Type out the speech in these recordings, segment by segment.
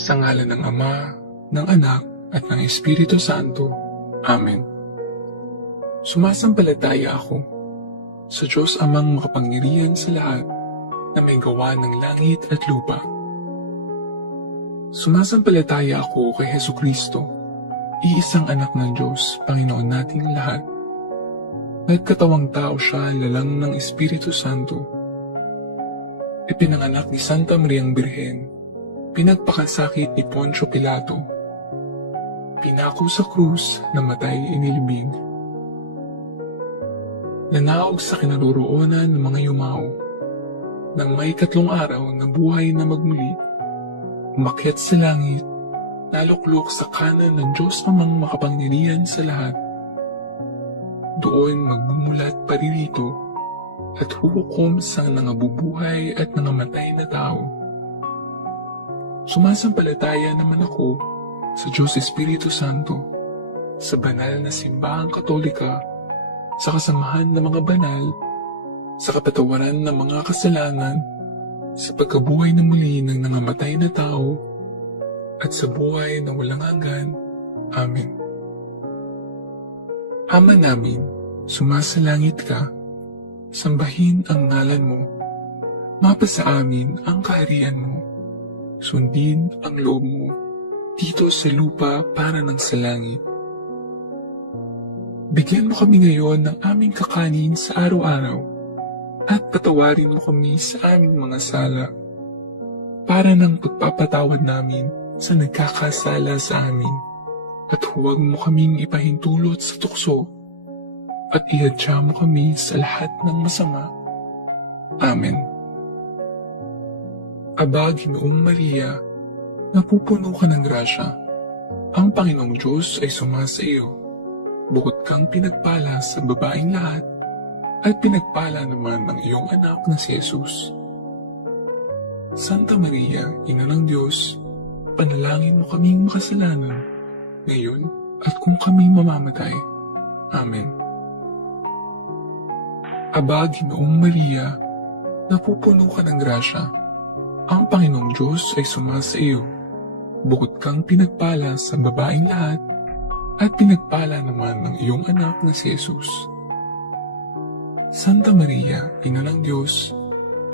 Sa ngalan ng Ama, ng Anak, at ng Espiritu Santo. Amen. Sumasampalataya ako sa Diyos Amang makapangyarihan sa lahat na may gawa ng langit at lupa. Sumasampalataya ako kay Hesukristo, iisang anak ng Diyos, Panginoon nating lahat. Nagkatawang tao siya lalang ng Espiritu Santo. Ipinanganak ni Santa Mariang Birhen, pinagpakasakit ni Poncio Pilato, pinako sa krus, namatay inilibing. Nanaog sa kinaroroonan ng mga yumao, nang may 3 araw na buhay na magmuli, umakyat sa langit, naluklok sa kanan ng Diyos Amang makapangyarihan sa lahat. Doon magmumulat paririto at huhukom sa nangabubuhay at nangamatay na tao. Sumasampalataya naman ako sa Diyos Espiritu Santo, sa banal na simbahang Katolika, sa kasamahan ng mga banal, sa kapatawaran ng mga kasalanan, sa pagkabuhay na muli ng nangamatay na tao, at sa buhay na walang hanggan. Amen. Ama namin, sumasalangit ka, sambahin ang ngalan mo, mapasa amin ang kaharian mo, sundin ang loob mo, dito sa lupa para ng sa langit. Bigyan mo kami ngayon ng aming kakanin sa araw-araw, at patawarin mo kami sa aming mga sala, para ng pagpapatawad namin sa nagkakasala sa amin, at huwag mo kaming ipahintulot sa tukso, at ihadya mo kami sa lahat ng masama. Amen. Aba, Ginoong Maria, napupuno ka ng grasya. Ang Panginoong Diyos ay sumasa iyo. Bukod kang pinagpala sa babaeng lahat, at pinagpala naman ng iyong anak na si Jesus. Santa Maria, Ina ng Diyos, panalangin mo kaming makasalanan, ngayon at kung kami mamamatay. Amen. Aba, Ginoong Maria, napupuno ka ng grasya. Ang Panginoong Diyos ay sumasa iyo. Bukod kang pinagpala sa babaeng lahat, at pinagpala naman ng iyong anak na si Jesus. Santa Maria, Ina ng Diyos,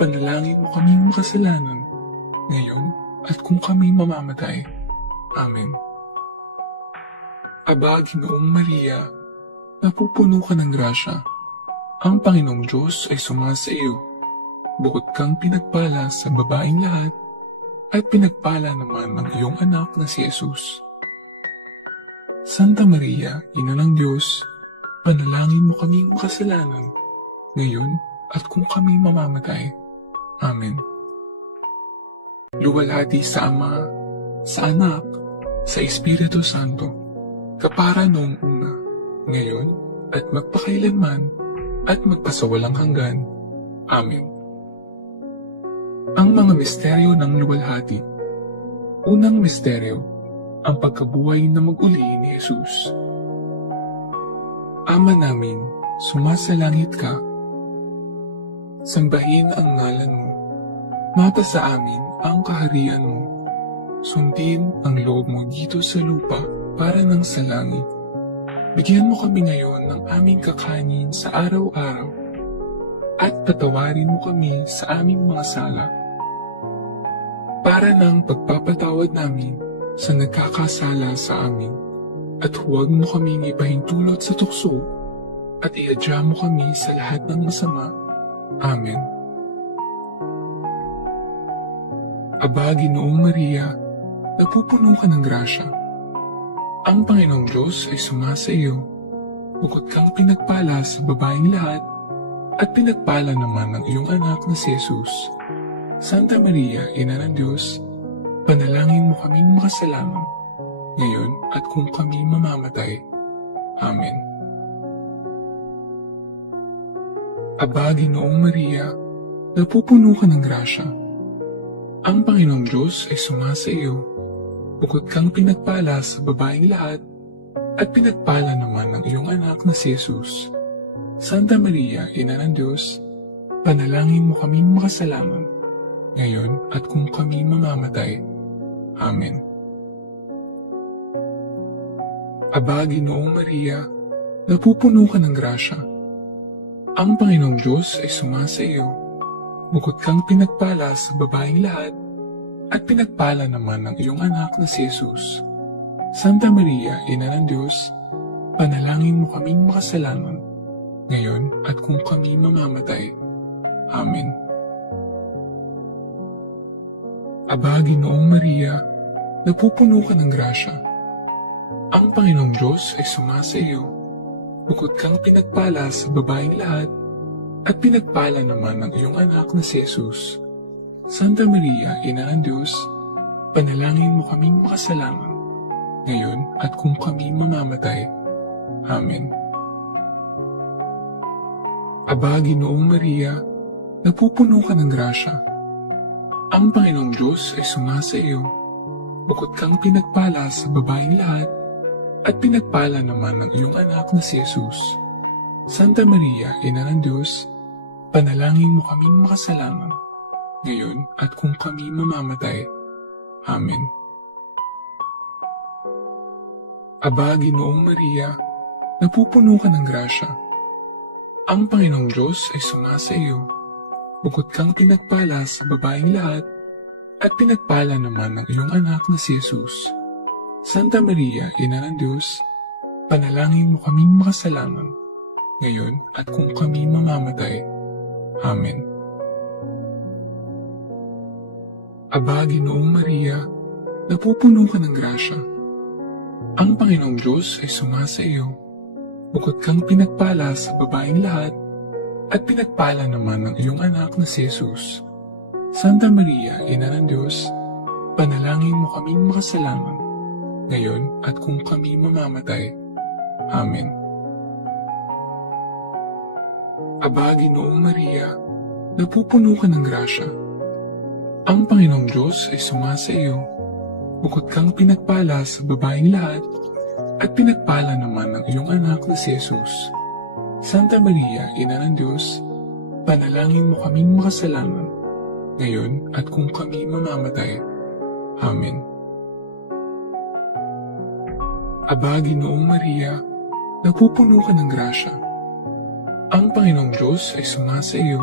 panalangin mo kaming makasalanan, ngayon at kung kami mamamatay. Amen. Aba, Ginoong Maria, napupuno ka ng grasya. Ang Panginoong Diyos ay sumasa iyo. Bukod kang pinagpala sa babaeng lahat, at pinagpala naman ng iyong anak na si Jesus. Santa Maria, Ina ng Diyos, panalangin mo kaming makasalanan, ngayon at kung kami mamamatay. Amen. Luwalhati sa Ama, sa Anak, sa Espiritu Santo, kapara noong una, ngayon at magpakailanman, at magpasawalang hanggan. Amen. Ang mga misteryo ng luwalhati. Unang misteryo, ang pagkabuhay na mag-uli ni Jesus. Ama namin, sumasalangit ka. Sambahin ang ngalan mo. Mapasa amin ang kaharian mo. Sundin ang loob mo dito sa lupa para ng sa langit. Bigyan mo kami ngayon ng aming kakanin sa araw-araw, at patawarin mo kami sa aming mga sala, para ng pagpapatawad namin sa nagkakasala sa amin, at huwag mo kaming ipahintulot sa tukso, at ihadya mo kami sa lahat ng masama. Amen. Aba, Ginoong Maria, napupuno ka ng grasya. Ang Panginoong Diyos ay sumasa iyo. Bukod kang pinagpala sa babaeng lahat, at pinagpala naman ng iyong anak na si Jesus. Santa Maria, Ina ng Diyos, panalangin mo kaming makasalanan, ngayon at kung kami mamamatay. Amen. Aba, Ginoong Maria, napupuno ka ng grasya. Ang Panginoong Diyos ay sumasa iyo. Bukod kang pinagpala sa babaeng lahat, at pinagpala naman ng iyong anak na si Jesus. Santa Maria, Ina ng Diyos, panalangin mo kaming makasalanan, ngayon at kung kami mamamatay. Amen. Aba, Ginoong Maria, napupuno ka ng grasya. Ang Panginoong Diyos ay sumasa iyo. Bukod kang pinagpala sa babaeng lahat, at pinagpala naman ng iyong anak na si Jesus. Santa Maria, Ina ng Diyos, panalangin mo kaming makasalanan, ngayon at kung kami mamamatay. Amen. Aba, Ginoong Maria, napupuno ka ng grasya. Ang Panginoong Diyos ay sumasa iyo. Bukod kang pinagpala sa babaeng lahat, at pinagpala naman ng iyong anak na si Jesus. Santa Maria, Ina ng Diyos, panalangin mo kaming makasalanan, ngayon at kung kami mamamatay. Amen. Aba, Ginoong Maria, napupuno ka ng grasya. Ang Panginoong Diyos ay sumasa iyo. Bukod kang pinagpala sa babaeng lahat, at pinagpala naman ng iyong anak na si Jesus. Santa Maria, Ina ng Diyos, panalangin mo kaming makasalanan, ngayon at kung kami mamamatay. Amen. Aba, Ginoong Maria, napupuno ka ng grasya. Ang Panginoong Diyos ay sumasa iyo. Bukod kang pinagpala sa babaeng lahat, at pinagpala naman ng iyong anak na si Jesus. Santa Maria, Ina ng Diyos, panalangin mo kaming makasalanan, ngayon at kung kami mamamatay. Amen. Aba, Ginoong Maria, napupuno ka ng grasya. Ang Panginoong Diyos ay sumasa iyo. Bukod kang pinagpala sa babaeng lahat, at pinagpala naman ng iyong anak na si Jesus. Santa Maria, Ina ng Diyos, panalangin mo kaming makasalanan, ngayon at kung kami mamamatay. Amen. Aba, Ginoong Maria, napupuno ka ng grasya. Ang Panginoong Diyos ay sumasa iyo. Bukod kang pinagpala sa babaeng lahat, at pinagpala naman ng iyong anak na si Jesus. Santa Maria, Ina ng Diyos, panalangin mo kaming makasalanan, ngayon at kung kami mamamatay. Amen. Aba, Ginoong Maria, napupuno ka ng grasya. Ang Panginoong Diyos ay sumasa iyo.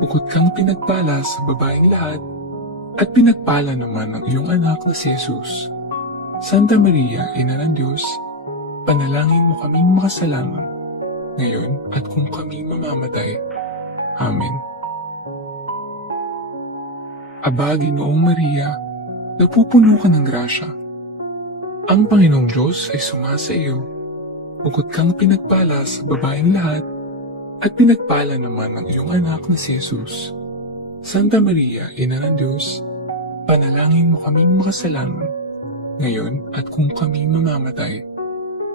Bukod kang pinagpala sa babaeng lahat, at pinagpala naman ng iyong anak na si Jesus. Santa Maria, Ina ng Diyos, panalangin mo kaming makasalanan, ngayon at kung kami mamamatay. Amen. Aba, Ginoong Maria, napupuno ka ng grasya. Ang Panginoong Diyos ay sumasa iyo. Bukod kang pinagpala sa babaeng lahat, at pinagpala naman ng iyong anak na si Jesus. Santa Maria, Ina ng Diyos, panalangin mo kaming makasalanan, ngayon at kung kami mamamatay.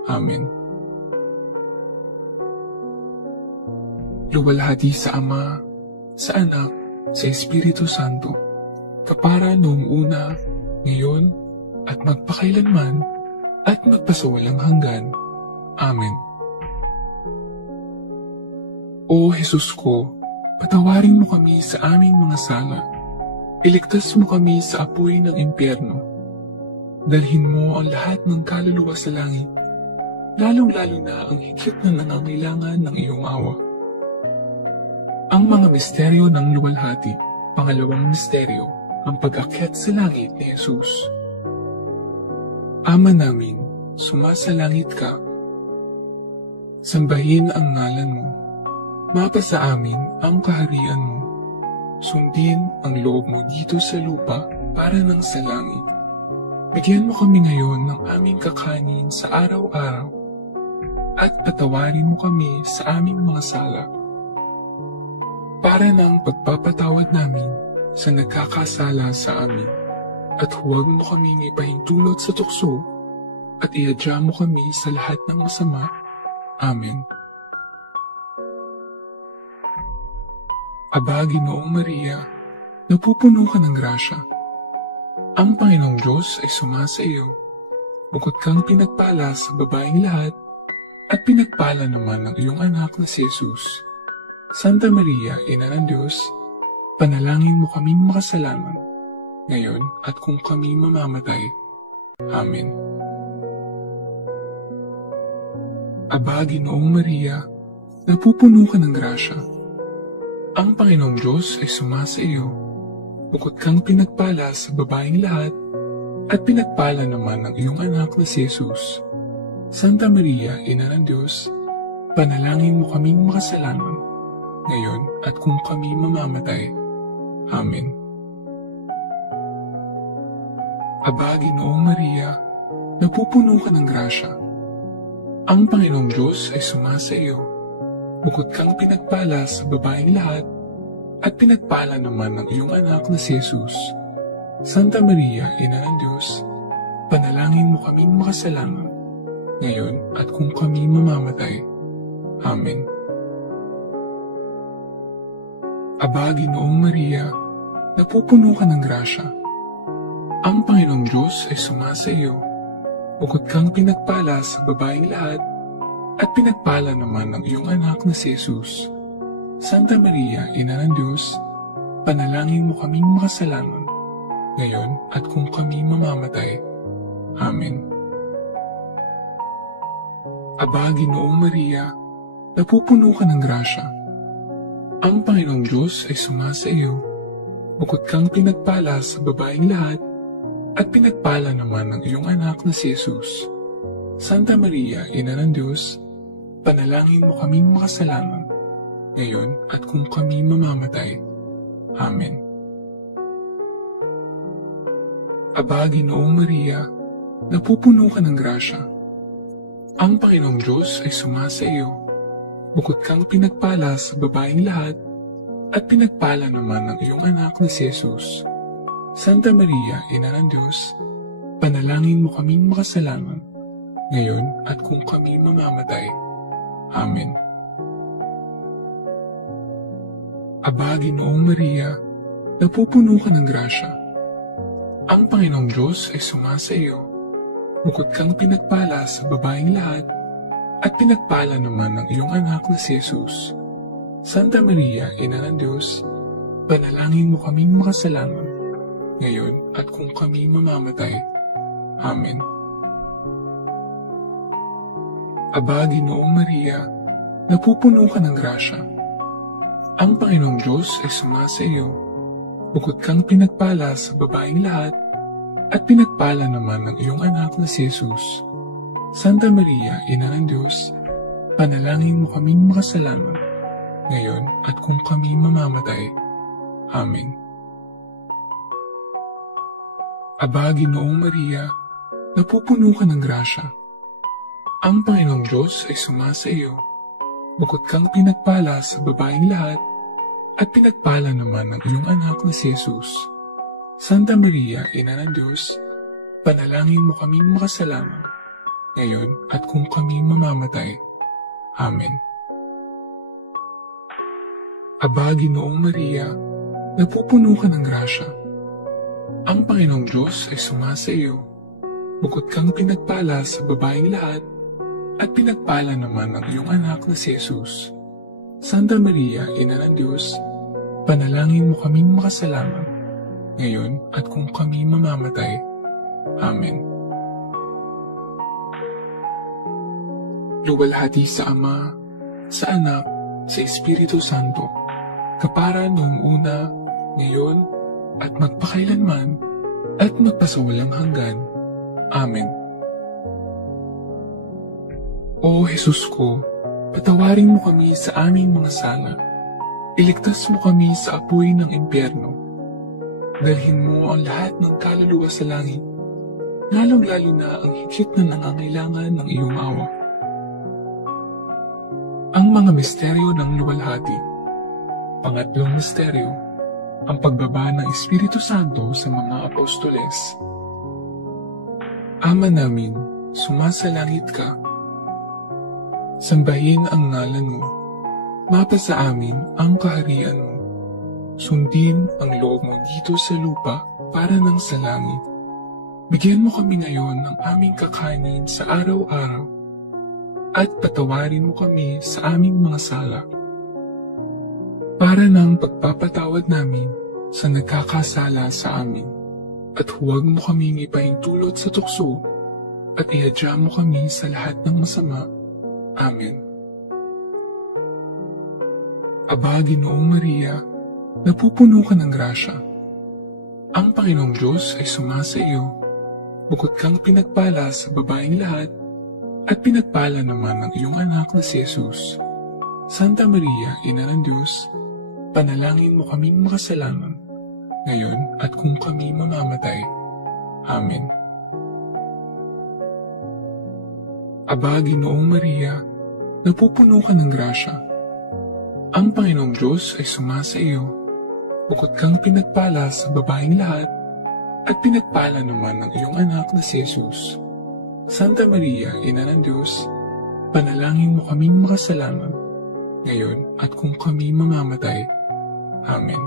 Amen. Luwalhati sa Ama, sa Anak, sa Espiritu Santo, kapara noong una, ngayon, at magpakailanman, at magpasawalang hanggan. Amen. O Jesus ko, patawarin mo kami sa aming mga sala. Iligtas mo kami sa apoy ng impyerno. Dalhin mo ang lahat ng kaluluwa sa langit, lalong-lalo na ang higit na nangangailangan ng iyong awa. Ang mga misteryo ng luwalhati. Pangalawang misteryo, ang pag-akyat sa langit ni Jesus. Ama namin, sumasalangit ka. Sambahin ang ngalan mo. Mapasa amin ang kaharian mo. Sundin ang loob mo dito sa lupa para ng sa langit. Bigyan mo kami ngayon ng aming kakanin sa araw-araw at patawarin mo kami sa aming mga sala para ng pagpapatawad namin sa nagkakasala sa amin. At huwag mo kaming ipahintulot sa tukso at iadya mo kami sa lahat ng masama. Amen. Aba, Ginoong Maria, napupuno ka ng grasya. Ang Panginoong Diyos ay sumasa iyo. Bukod kang pinagpala sa babaeng lahat, at pinagpala naman ng iyong anak na si Jesus. Santa Maria, Ina ng Diyos, panalangin mo kaming makasalanan, ngayon at kung kami mamamatay. Amen. Aba, Ginoong Maria, napupuno ka ng grasya. Ang Panginoong Diyos ay sumasa iyo. Bukod kang pinagpala sa babaeng lahat, at pinagpala naman ang iyong anak na si Jesus. Santa Maria, Ina ng Diyos, panalangin mo kaming makasalanan, ngayon at kung kami mamamatay. Amen. Aba, Ginoong Maria, napupuno ka ng grasya. Ang Panginoong Diyos ay sumasa iyo. Bukod kang pinagpala sa babaeng lahat, at pinagpala naman ang iyong anak na si Jesus. Santa Maria, Ina ng Diyos, panalangin mo kaming makasalanan, ngayon at kung kami mamamatay. Amen. Aba, Ginoong Maria, napupuno ka ng grasya. Ang Panginoong Diyos ay sumasa iyo. Bukod kang pinagpala sa babaeng lahat, at pinagpala naman ang iyong anak na si Jesus. Santa Maria, Ina ng Diyos, panalangin mo kaming makasalanan, ngayon at kung kami mamamatay. Amen. Aba, Ginoong Maria, napupuno ka ng grasya. Ang Panginoong Diyos ay sumasa iyo. Bukod kang pinagpala sa babaeng lahat, at pinagpala naman ang iyong anak na si Jesus. Santa Maria, Ina ng Diyos, panalangin mo kaming makasalanan, ngayon at kung kami mamamatay. Amen. Aba, Ginoong Maria, napupuno ka ng grasya. Ang Panginoong Diyos ay sumasa iyo. Bukod kang pinagpala sa babaeng lahat, at pinagpala naman ang iyong anak na si Jesus. Santa Maria, Ina ng Diyos, panalangin mo kaming makasalanan, ngayon at kung kami mamamatay. Amen. Aba, Ginoong Maria, napupuno ka ng grasya. Ang Panginoong Diyos ay sumasa iyo. Bukod kang pinagpala sa babaeng lahat, at pinagpala naman ang iyong anak na si Jesus. Santa Maria, Ina ng Diyos, panalangin mo kaming makasalanan, ngayon at kung kami mamamatay. Amen. Aba, Ginoong Maria, napupuno ka ng grasya. Ang Panginoong Diyos ay sumasa iyo. Bukod kang pinagpala sa babaeng lahat, at pinagpala naman ang iyong anak na si Jesus. Santa Maria, Ina ng Diyos, panalangin mo kaming makasalanan, ngayon at kung kami mamamatay. Amen. Aba, Ginoong Maria, napupuno ka ng grasya. Ang Panginoong Diyos ay sumasa iyo. Bukod kang pinagpala sa babaeng lahat, at pinagpala naman ang iyong anak na si Jesus. Santa Maria, Ina ng Diyos, panalangin mo kaming makasalanan, ngayon at kung kami mamamatay. Amen. Aba, Ginoong Maria, napupuno ka ng grasya. Ang Panginoong Diyos ay sumasa iyo. Bukod kang pinagpala sa babaeng lahat, at pinagpala naman ang iyong anak na si Jesus. Santa Maria, Ina ng Diyos, panalangin mo kaming makasalanan, ngayon at kung kami mamamatay. Amen. Luwalhati sa Ama, sa Anak, sa Espiritu Santo, kapara noong una, ngayon, at magpakailanman, at magpasawalang hanggan. Amen. O Jesus ko, patawarin mo kami sa aming mga sala. Iligtas mo kami sa apoy ng impyerno. Dalhin mo ang lahat ng kaluluwa sa langit, lalong-lalo na ang higit na nangangailangan ng iyong awa. Ang mga misteryo ng luwalhati. Pangatlong misteryo, ang pagbaba ng Espiritu Santo sa mga apostoles. Ama namin, sumasalangit ka. Sambahin ang ngalan mo. Mapasa amin ang kaharian mo. Sundin ang loob mo dito sa lupa para nang sa langit. Bigyan mo kami ngayon ng aming kakanin sa araw-araw at patawarin mo kami sa aming mga sala para nang pagpapatawad namin sa nagkakasala sa amin. at huwag mo kaming ipahintulot sa tukso, at ihadya mo kami sa lahat ng masama. Amen. Aba, Ginoong Maria, napupuno ka ng grasya. Ang Panginoong Diyos ay sumasa iyo. Bukod kang pinagpala sa babaeng lahat, at pinagpala naman ng iyong anak na si Jesus. Santa Maria, Ina ng Diyos, panalangin mo kaming makasalanan, ngayon at kung kami mamamatay. Amen. Aba, Ginoong Maria, napupuno ka ng grasya. Ang Panginoong Diyos ay sumasa iyo. Bukod kang pinagpala sa babaeng lahat, at pinagpala naman ng iyong anak na si Jesus. Santa Maria, Ina ng Diyos, panalangin mo kaming makasalanan, ngayon at kung kami mamamatay. Amen.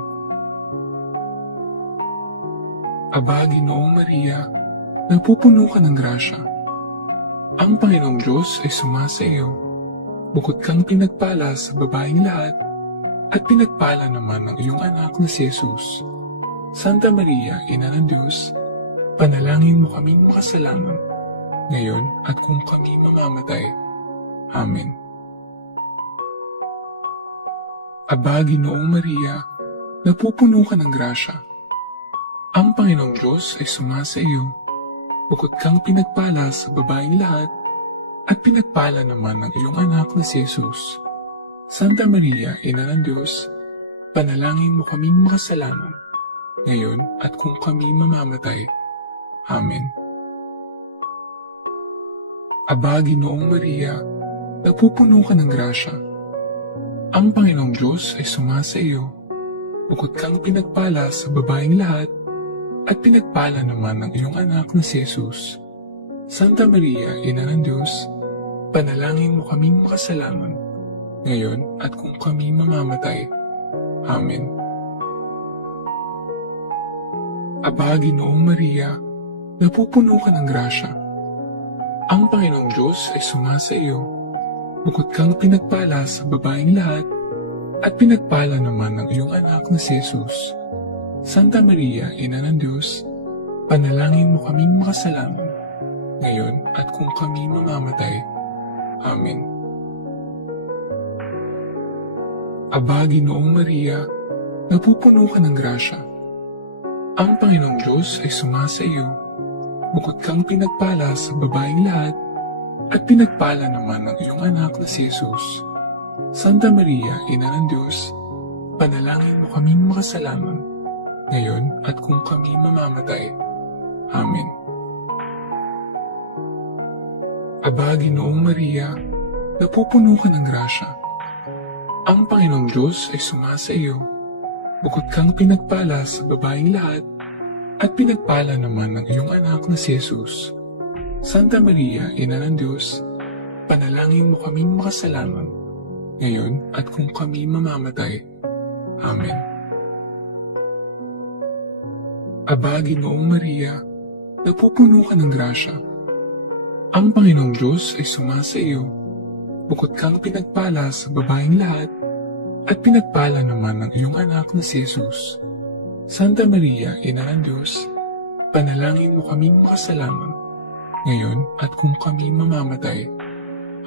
Aba, Ginoong Maria, napupuno ka ng grasya. Ang Panginoong Diyos ay sumasa iyo. Bukod kang pinagpala sa babaeng lahat, at pinagpala naman ng iyong anak na si Jesus. Santa Maria, Ina ng Diyos, panalangin mo kaming makasalanan, ngayon at kung kami mamamatay. Amen. Aba, Ginoong Maria, napupuno ka ng grasya. Ang Panginoong Diyos ay sumasa iyo. Bukod kang pinagpala sa babaeng lahat, at pinagpala naman ng iyong anak na si Jesus. Santa Maria, Ina ng Diyos, panalangin mo kaming makasalanan, ngayon at kung kami mamamatay. Amen. Aba, Ginoong Maria, napupuno ka ng grasya. Ang Panginoong Diyos ay sumasa iyo. Bukod kang pinagpala sa babaeng lahat, at pinagpala naman ng iyong anak na si Jesus. Santa Maria, Ina ng Diyos, panalangin mo kaming makasalanan, ngayon at kung kami mamamatay. Amen. Aba, Ginoong Maria, napupuno ka ng grasya. Ang Panginoong Diyos ay sumasa iyo. Bukod kang pinagpala sa babaeng lahat, at pinagpala naman ng iyong anak na si Jesus. Santa Maria, Ina ng Diyos, panalangin mo kaming makasalanan, ngayon at kung kami mamamatay. Amen. Aba, Ginoong Maria, napupuno ka ng grasya. Ang Panginoong Diyos ay sumasa iyo. Bukod kang pinagpala sa babaeng lahat, at pinagpala naman ng iyong anak na si Jesus. Santa Maria, Ina ng Diyos, panalangin mo kaming makasalanan, ngayon at kung kami mamamatay. Amen. Aba, Ginoong Maria, napupuno ka ng grasya. Ang Panginoong Diyos ay sumasa iyo. Bukod kang pinagpala sa babaeng lahat, at pinagpala naman ng iyong anak na si Jesus. Santa Maria, Ina ng Diyos, panalangin mo kaming makasalanan, ngayon at kung kami mamamatay. Amen. Aba, Ginoong Maria, napupuno ka ng grasya. Ang Panginoong Diyos ay sumasa iyo. Bukod kang pinagpala sa babaeng lahat, at pinagpala naman ng iyong anak na si Jesus. Santa Maria, Ina ng Diyos, panalangin mo kaming makasalanan, ngayon at kung kami mamamatay.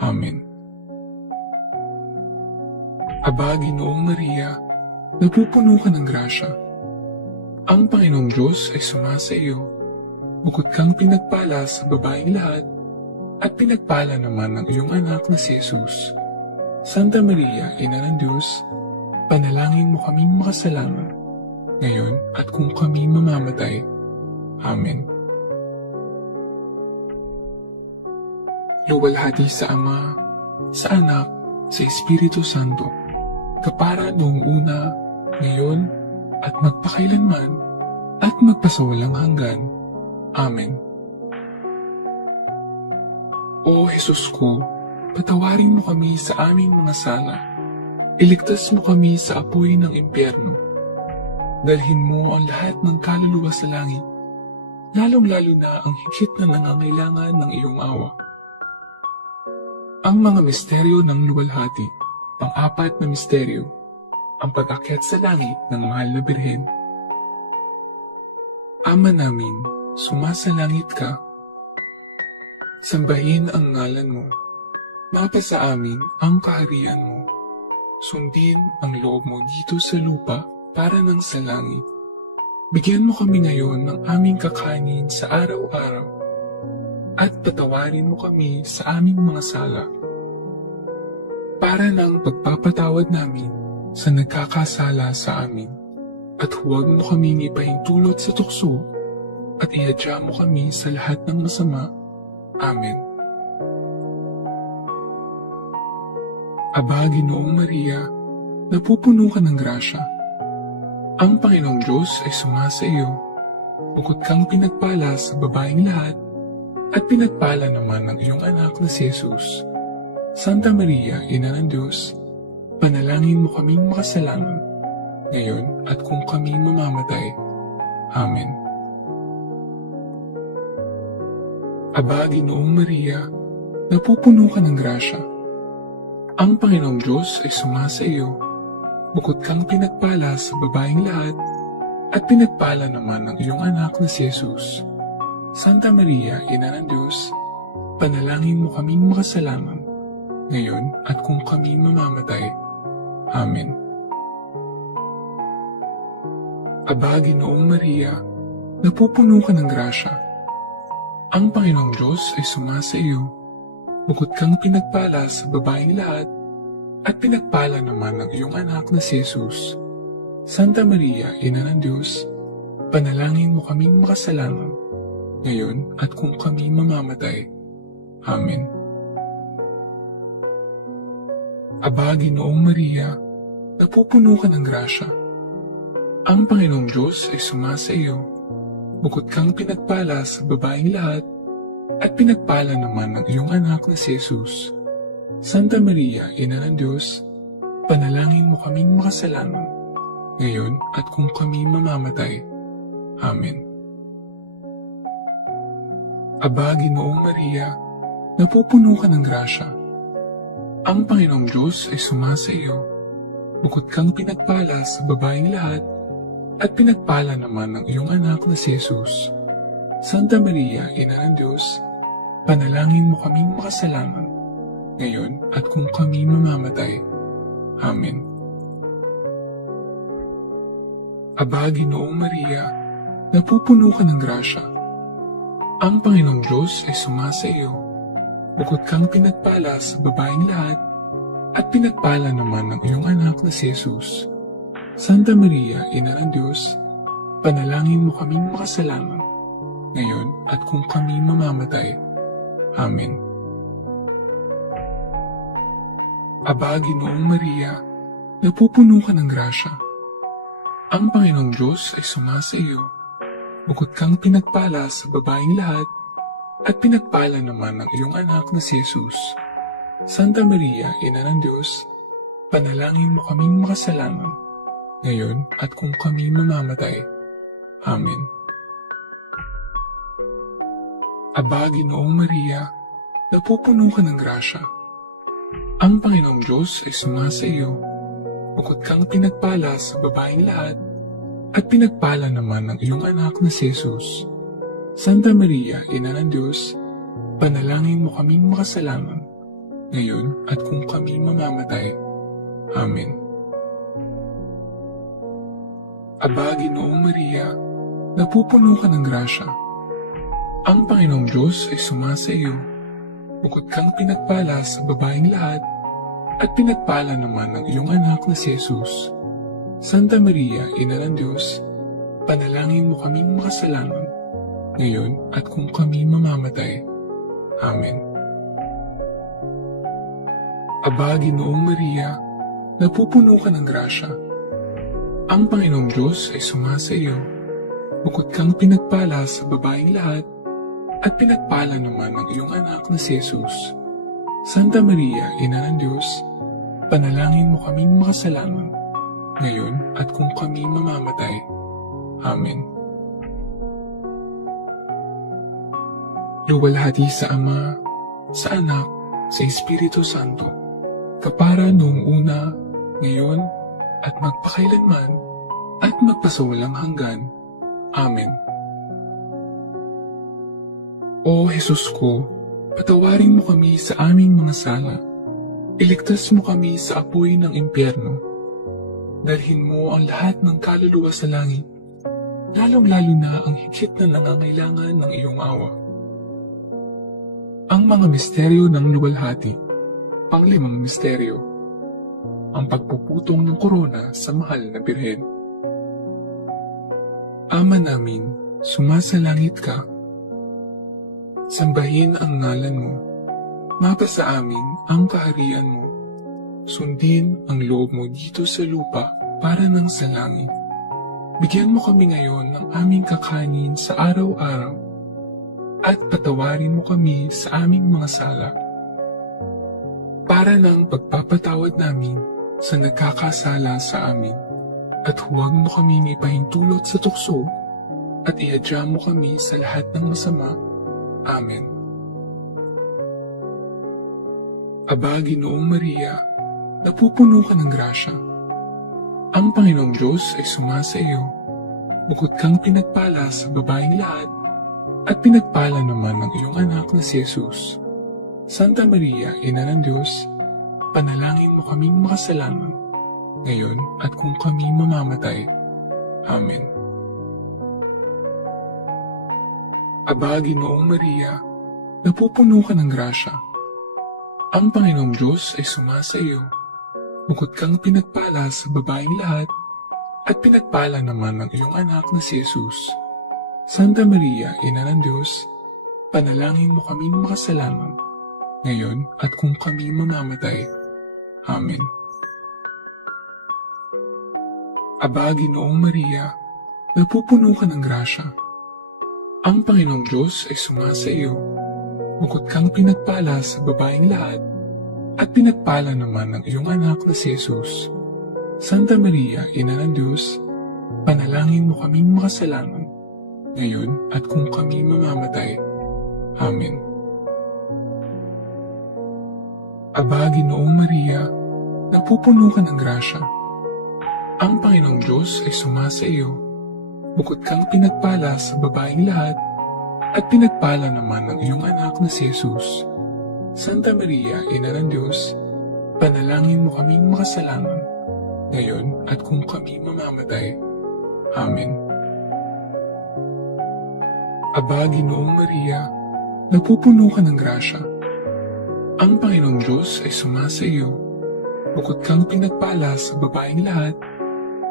Amen. Aba, Ginoong Maria, napupuno ka ng grasya. Ang Panginoong Diyos ay sumasa iyo. Bukod kang pinagpala sa babaeng lahat, at pinagpala naman ng iyong anak na si Jesus. Santa Maria, Ina ng Diyos, panalangin mo kaming makasalanan, ngayon at kung kami mamamatay. Amen. Luwalhati sa Ama, sa Anak, sa Espiritu Santo, kapara noong una, ngayon, at magpakailanman, at magpasawalang hanggan. Amen. O Jesus ko, patawarin mo kami sa aming mga sala. Iligtas mo kami sa apoy ng impyerno. Dalhin mo ang lahat ng kaluluwa sa langit, lalong-lalo na ang higit na nangangailangan ng iyong awa. Ang mga misteryo ng luwalhati, pang-apat na misteryo, ang pag-akyat sa langit ng mahal na Birhen. Ama namin, sumasalangit ka. Sambahin ang ngalan mo. Mapasa amin ang kaharian mo. Sundin ang loob mo dito sa lupa para ng sa langit. Bigyan mo kami ngayon ng aming kakanin sa araw-araw. At patawarin mo kami sa aming mga sala. Para ng pagpapatawad namin sa nagkakasala sa amin. At huwag mo kaming ipahintulot sa tukso at ihadya mo kami sa lahat ng masama. Amen. Aba, Ginoong Maria, napupuno ka ng grasya. Ang Panginoong Diyos ay sumasa iyo. Bukod kang pinagpala sa babaeng lahat, at pinagpala naman ng iyong anak na si Jesus. Santa Maria, Ina ng Diyos, panalangin mo kaming makasalanan, ngayon at kung kami mamamatay. Amen. Aba, Ginoong Maria, napupuno ka ng grasya. Ang Panginoong Diyos ay sumasa iyo. Bukod kang pinagpala sa babaeng lahat, at pinagpala naman ng iyong anak na si Jesus. Santa Maria, Ina ng Diyos, panalangin mo kaming makasalanan, ngayon at kung kami mamamatay. Amen. Aba, Ginoong Maria, napupuno ka ng grasya. Ang Panginoong Diyos ay sumasa iyo. Bukod kang pinagpala sa babaeng lahat, at pinagpala naman ng iyong anak na si Jesus. Santa Maria, Ina ng Diyos, panalangin mo kaming makasalanan, ngayon at kung kami mamamatay. Amen. Aba, Ginoong Maria, napupuno ka ng grasya. Ang Panginoong Diyos ay sumasa iyo. Bukod kang pinagpala sa babaeng lahat, at pinagpala naman ng iyong anak na si Jesus. Santa Maria, Ina ng Diyos, panalangin mo kaming makasalanan, ngayon at kung kami mamamatay. Amen. Aba, Ginoong Maria, napupuno ka ng grasya. Ang Panginoong Diyos ay sumasa iyo. Bukod kang pinagpala sa babaeng lahat, at pinagpala naman ng iyong anak na si Jesus. Santa Maria, Ina ng Diyos, panalangin mo kaming makasalanan, ngayon at kung kami mamamatay. Amen. Aba, Ginoong Maria, napupuno ka ng grasya. Ang Panginoong Diyos ay sumasa iyo. Bukod kang pinagpala sa babaeng lahat, at pinagpala naman ng iyong anak na si Jesus. Santa Maria, Ina ng Diyos, panalangin mo kaming makasalanan, ngayon at kung kami mamamatay. Amen. Aba, Ginoong Maria, napupuno ka ng grasya. Ang Panginoong Diyos ay sumasa iyo. Bukod kang pinagpala sa babaeng lahat, at pinagpala naman ng iyong anak na si Jesus. Santa Maria, Ina ng Diyos, panalangin mo kaming makasalanan, ngayon at kung kami mamamatay. Amen. Aba, Ginoong Maria, napupuno ka ng grasya. Ang Panginoong Diyos ay sumasa iyo. Bukod kang pinagpala sa babaeng lahat, at pinagpala naman ng iyong anak na si Jesus. Santa Maria, Ina ng Diyos, panalangin mo kaming makasalanan, ngayon at kung kami mamamatay. Amen. Aba, Ginoong Maria, napupuno ka ng grasya. Ang Panginoong Diyos ay sumasa iyo. Bukod kang pinagpala sa babaeng lahat, at pinagpala naman ng iyong anak na si Jesus. Santa Maria, Ina ng Diyos, panalangin mo kaming makasalanan, ngayon at kung kami mamamatay. Amen. Aba, Ginoong Maria, napupuno ka ng grasya. Ang Panginoong Diyos ay sumasa iyo. Bukod kang pinagpala sa babaeng lahat, at pinagpala naman ng iyong anak na si Jesus. Santa Maria, Ina ng Diyos, panalangin mo kaming makasalanan, ngayon at kung kami mamamatay. Amen. Luwalhati sa Ama, sa Anak, sa Espiritu Santo, kapara noong una, ngayon, at magpakailanman, at magpasawalang hanggan. Amen. O Jesus ko, patawarin mo kami sa aming mga sala. Iligtas mo kami sa apoy ng impyerno. Dalhin mo ang lahat ng kaluluwa sa langit, lalong-lalo na ang higit na nangangailangan ng iyong awa. Ang mga misteryo ng luwalhati. Panglimang misteryo. Ang pagpuputong ng korona sa mahal na birhen. Ama namin, sumasalangit ka. Sambahin ang ngalan mo. Mapasa amin ang kaharian mo. Sundin ang loob mo dito sa lupa para nang sa langit. Bigyan mo kami ngayon ng aming kakanin sa araw-araw at patawarin mo kami sa aming mga sala para nang pagpapatawad namin sa nagkakasala sa amin at huwag mo kami ipahintulot sa tukso at ihadya mo kami sa lahat ng masama. Amen. Aba, Ginoong Maria, napupuno ka ng grasya. Ang Panginoong Diyos ay sumasa iyo. Bukod kang pinagpala sa babaeng lahat, at pinagpala naman ng iyong anak na si Jesus. Santa Maria, Ina ng Diyos, panalangin mo kaming makasalanan, ngayon at kung kami mamamatay. Amen. Aba, Ginoong Maria, napupuno ka ng grasya. Ang Panginoong Diyos ay sumasa iyo. Bukod kang pinagpala sa babaeng lahat, at pinagpala naman ng iyong anak na si Jesus. Santa Maria, Ina ng Diyos, panalangin mo kaming makasalanan, ngayon at kung kami mamamatay. Amen. Aba, Ginoong Maria, napupuno ka ng grasya. Ang Panginoong Diyos ay sumasa iyo. Bukod kang pinagpala sa babaeng lahat, at pinagpala naman ng iyong anak na si Jesus. Santa Maria, Ina ng Diyos, panalangin mo kaming makasalanan, ngayon at kung kami mamamatay. Amen. Aba, Ginoong Maria, napupuno ka ng grasya. Ang Panginoong Diyos ay sumasa iyo. Bukod kang pinagpala sa babaeng lahat, at pinagpala naman ng iyong anak na si Jesus. Santa Maria, Ina ng Diyos, panalangin mo kaming makasalanan, ngayon at kung kami mamamatay. Amen. Aba, Ginoong Maria, napupuno ka ng grasya. Ang Panginoong Diyos ay sumasa iyo. Bukod kang pinagpala sa babaeng lahat,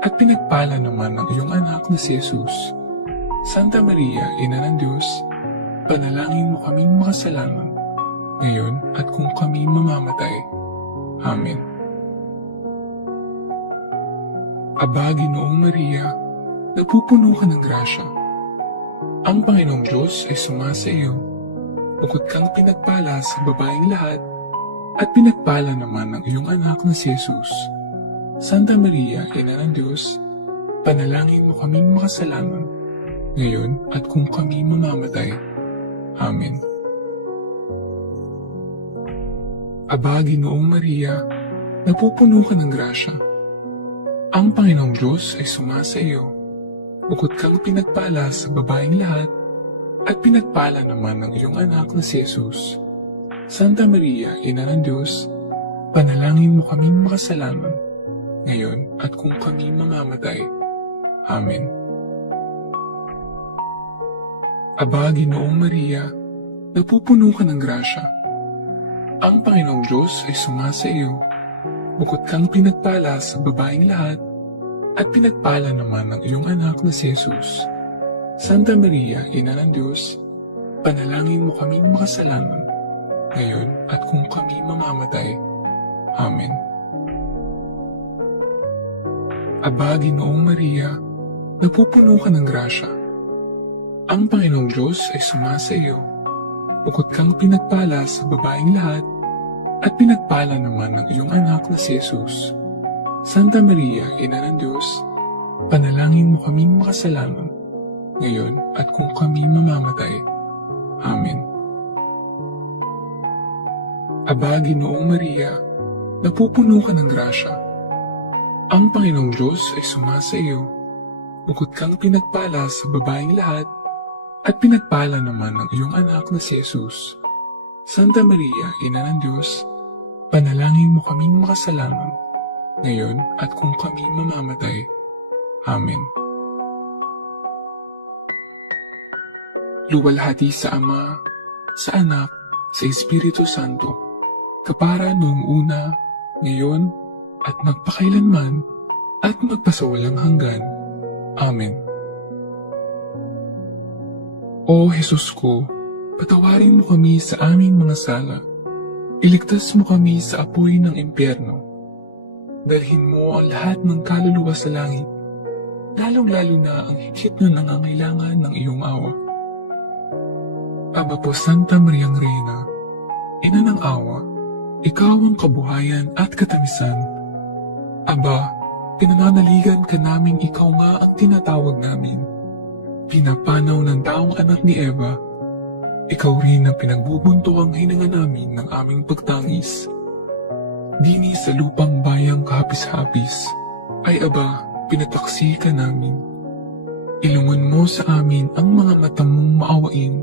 at pinagpala naman ng iyong anak na si Jesus. Santa Maria, Ina ng Diyos, panalangin mo kaming makasalanan, ngayon at kung kami mamamatay. Amen. Aba, Ginoong Maria, napupuno ka ng grasya. Ang Panginoong Diyos ay sumasa iyo. Bukod kang pinagpala sa babaeng lahat, at pinagpala naman ng iyong anak na si Jesus. Santa Maria, Ina ng Diyos, panalangin mo kaming makasalanan, ngayon at kung kami mamamatay. Amen. Aba, Ginoong Maria, napupuno ka ng grasya. Ang Panginoong Diyos ay sumasa iyo. Bukod kang pinagpala sa babaeng lahat, at pinagpala naman ng iyong anak na si Jesus. Santa Maria, Ina ng Diyos, panalangin mo kaming makasalanan, ngayon at kung kami mamamatay. Amen. Aba, Ginoong Maria, napupuno ka ng grasya. Ang Panginoong Diyos ay sumasa iyo. Bukod kang pinagpala sa babaeng lahat, at pinagpala naman ng iyong anak na si Jesus. Santa Maria, Ina ng Diyos, panalangin mo kaming makasalanan, ngayon at kung kami mamamatay. Amen. Aba, Ginoong Maria, napupuno ka ng grasya. Ang Panginoong Diyos ay sumasa iyo. Bukod kang pinagpala sa babaeng lahat, at pinagpala naman ng iyong anak na si Jesus. Santa Maria, Ina ng Diyos, panalangin mo kaming makasalanan, ngayon at kung kami mamamatay. Amen. Aba, Ginoong Maria, napupuno ka ng grasya. Ang Panginoong Diyos ay sumasa iyo. Bukod kang pinagpala sa babaeng lahat, at pinagpala naman ng iyong anak na si Jesus. Santa Maria, Ina ng Diyos, panalangin mo kaming makasalanan, ngayon at kung kami mamamatay. Amen. Luwalhati sa Ama, sa Anak, sa Espiritu Santo, kapara noong una, ngayon, at magpakailanman, at magpasawalang hanggan. Amen. O Jesus ko, patawarin mo kami sa aming mga sala. Iligtas mo kami sa apoy ng impyerno. Dalhin mo ang lahat ng kaluluwa sa langit, lalong-lalo na ang higit na nangangailangan ng iyong awa. Aba po Santa Mariang Reyna, Ina ng awa, ikaw ang kabuhayan at katamisan. Aba, pinananaligan ka naming ikaw nga ang tinatawag namin. Pinapanaw ng taong anak ni Eva, ikaw rin ang pinagbubuntuang hininga namin ng aming pagtangis. Dini sa lupang bayang kahapis-hapis, ay aba, pinataksi ka namin. Ilungon mo sa amin ang mga mata mong maawain,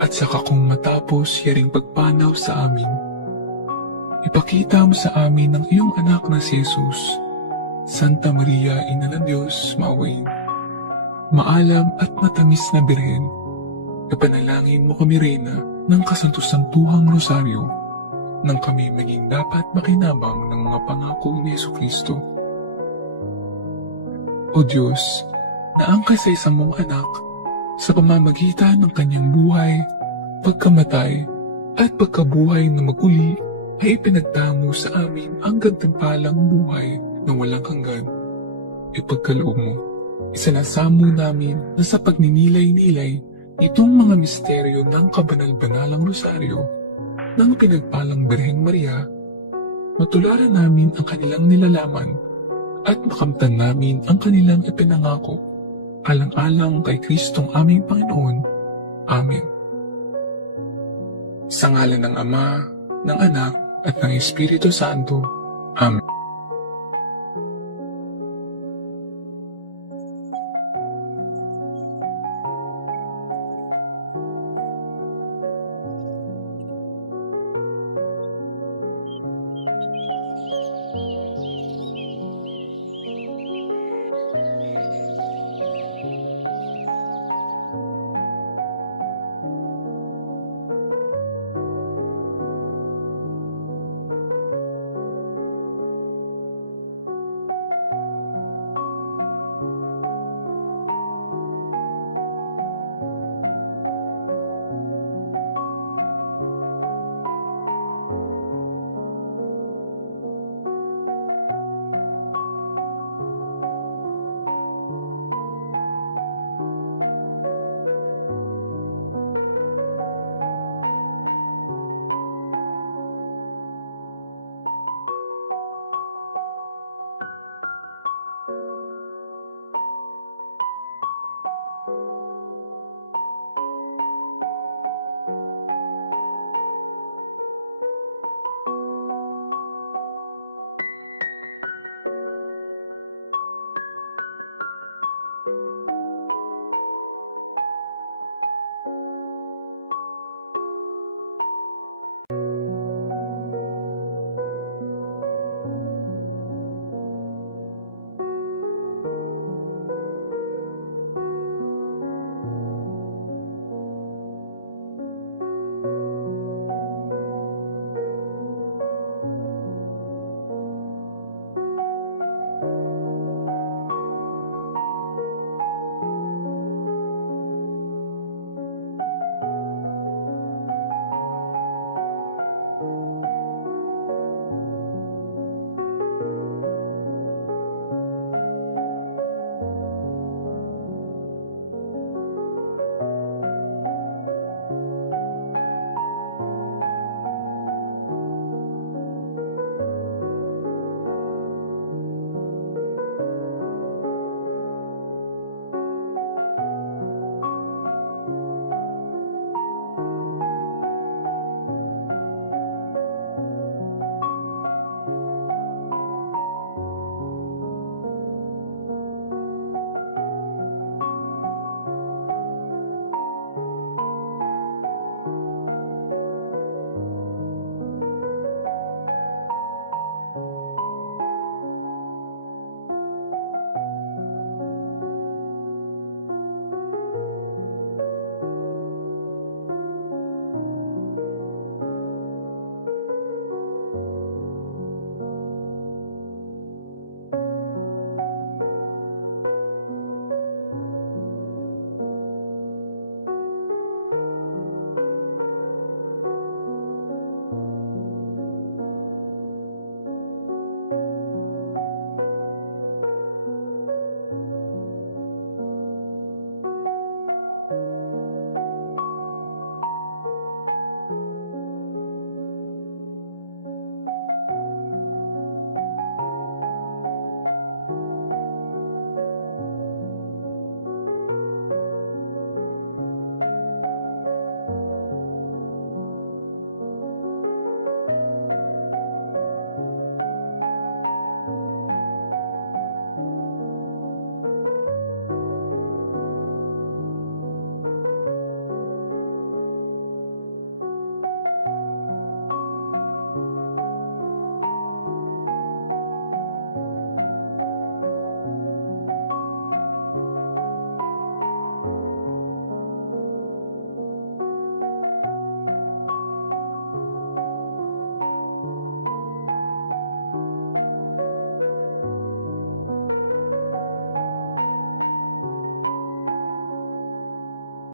at saka kung matapos yaring pagpanaw sa amin, ipakita mo sa amin ang iyong anak na si Jesus. Santa Maria, Ina ng Diyos, maawain. Maalam at matamis na Birhen, kapanalangin mo kami, Reyna, ng kasanto-santuhang rosaryo, nang kami maging dapat makinabang ng mga pangako ni Jesucristo. O Diyos, na ang kasaysa mong anak, sa pamamagitan ng kanyang buhay, pagkamatay, at pagkabuhay na maguli, ay ipinagtamo sa amin ang gantimpalang buhay na walang hanggan. Ipagkaloob mo, isinasamo namin na sa pagninilay-nilay itong mga misteryo ng kabanal-banalang rosaryo ng pinagpalang Birheng Maria, matularan namin ang kanilang nilalaman at makamtan namin ang kanilang ipinangako, alang-alang kay Kristong aming Panginoon. Amen. Sa ngalan ng Ama, ng Anak, at ng Espiritu Santo. Amen.